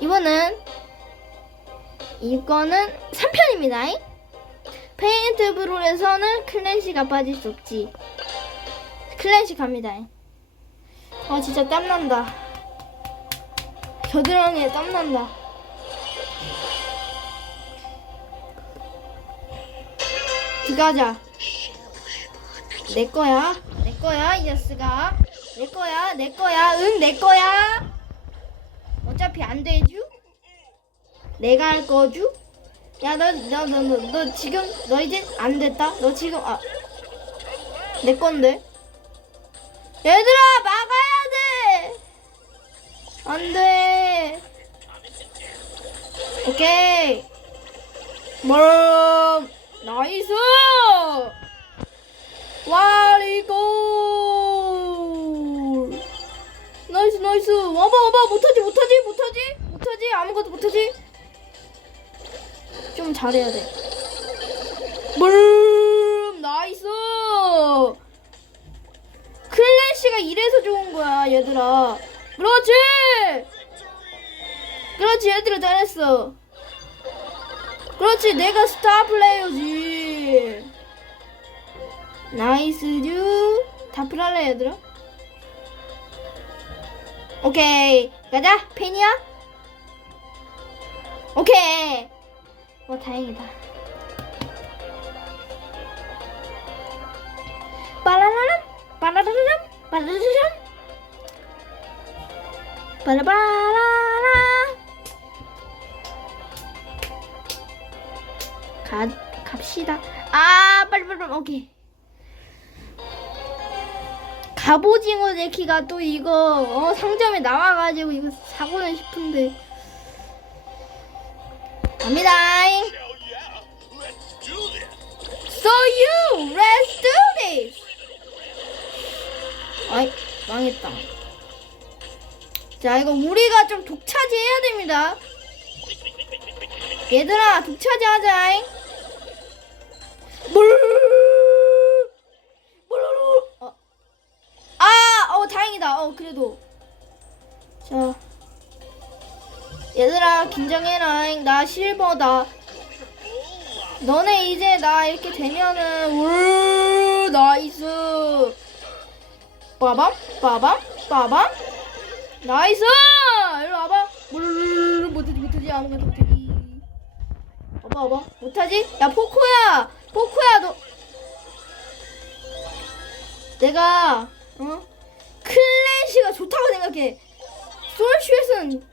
이거는 이거는 3편입니다. 페인트 브롤에서는 클래시가 빠질 수 없지. 클래시 갑니다. 아 진짜 땀난다. 겨드랑이에 땀난다. 들어가자. 내 거야. 내 거야, 이 녀석아. 내 거야, 내 거야. 응, 내 거야. 어차피 안 되죠? 내가 할 거죠? 야, 너, 너, 너, 너, 너 지금, 너 이제 안 됐다? 너 지금, 아. 내 건데? 얘들아, 막아야 돼! 안 돼! 오케이. 뭐, 나이스! 와리골! 나이스, 나이스! 와봐, 와봐! 못하지, 못하지, 못하지? 못하지? 아무것도 못하지? 좀 잘해야 돼. 물 나이스! 클래시가 이래서 좋은 거야, 얘들아. 그렇지! 그렇지, 얘들아, 잘했어. 그렇지, 내가 스타 플레이어지. 나이스 듀. 다 풀할래, 얘들아? 오케이. 가자, 펜이야? 오케이. 와, 다행이다. 빠라라람, 빠라라람, 빠라라람. 빠라바라라. 가, 갑시다. 아, 빨리, 빨리, 오케이. 갑오징어 제키가 또 이거, 어, 상점에 나와가지고 이거 사고는 싶은데. 갑니다. So you, let's do this. 아이, 망했다. 자, 이거 우리가 좀 독차지 해야 됩니다. 얘들아, 독차지 하자. 물, 물, 어. 아, 어, 그래도. 자. 얘들아, 긴장해라. 나 실버다. 너네 이제 나 이렇게 되면은 울 나이스. 빠밤 빠밤 빠밤. 나이스! 이리 와봐. 물 못하지 못하지. 아무것도 못하지. 와봐 와봐. 못하지? 야 포코야! 포코야 너. 내가 어? 클 래시가 좋다고 생각해. 솔슈에서는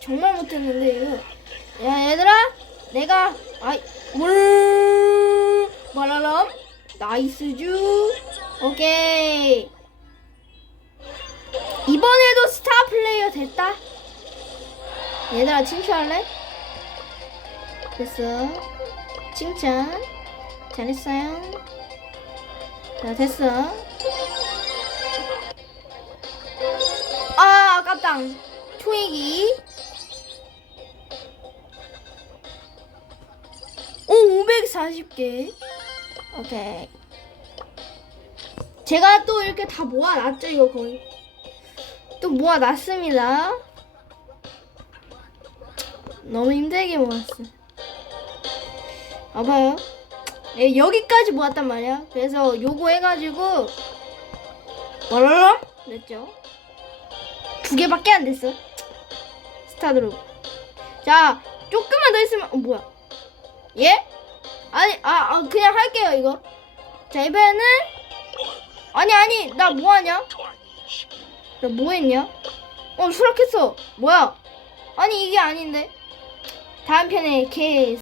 정말 못했는데 이거. 야 얘들아 내가 아이 물 말라람 나이스 주. 오케이. 이번에도 스타 플레이어 됐다? 얘들아 칭찬할래? 됐어. 칭찬. 잘했어요. 자 됐어 아 아깝다 초이기 오, 540개. 오케이. 제가 또 이렇게 다 모아놨죠, 이거 거의. 또 모아놨습니다. 너무 힘들게 모았어. 봐봐요. 예, 여기까지 모았단 말이야. 그래서 요거 해가지고, 와라람? 됐죠? 두 개밖에 안 됐어. 스타드로. 자, 조금만 더 있으면, 어, 뭐야. 예? 아니, 아, 아, 그냥 할게요, 이거. 자, 이번에는, 아니, 아니, 나 뭐하냐? 나 뭐했냐? 어, 수락했어. 뭐야? 아니, 이게 아닌데. 다음 편에 개